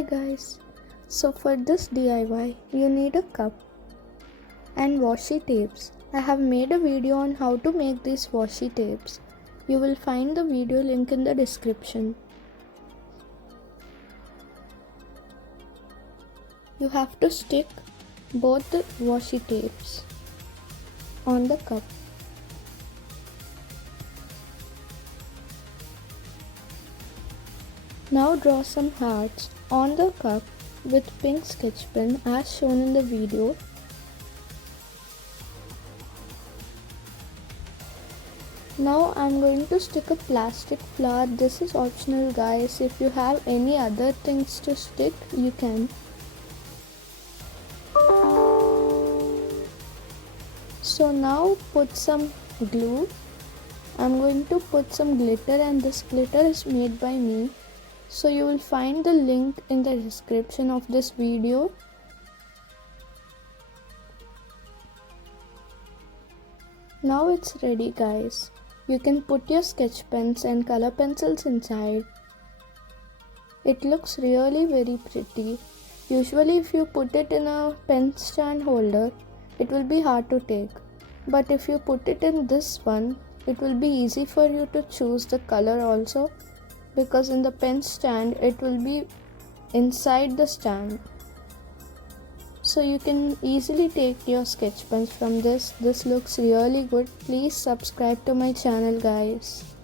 Hi guys, so for this DIY you need a cup and washi tapes. I have made a video on how to make these washi tapes. You will find the video link in the description. You have to stick both the washi tapes on the cup. Now draw some hearts on the cup with pink sketch pen as shown in the video. Now I'm going to stick a plastic flower. This is optional guys. If you have any other things to stick, you can. So now put some glue. I'm going to put some glitter, and this glitter is made by me. So you will find the link in the description of this video. Now it's ready guys. You can put your sketch pens and color pencils inside. It looks really very pretty. Usually if you put it in a pen stand holder, it will be hard to take. But if you put it in this one, it will be easy for you to choose the color also, because in the pen stand it will be inside the stand. So you can easily take your sketch pens from this. This looks really good. Please subscribe to my channel guys.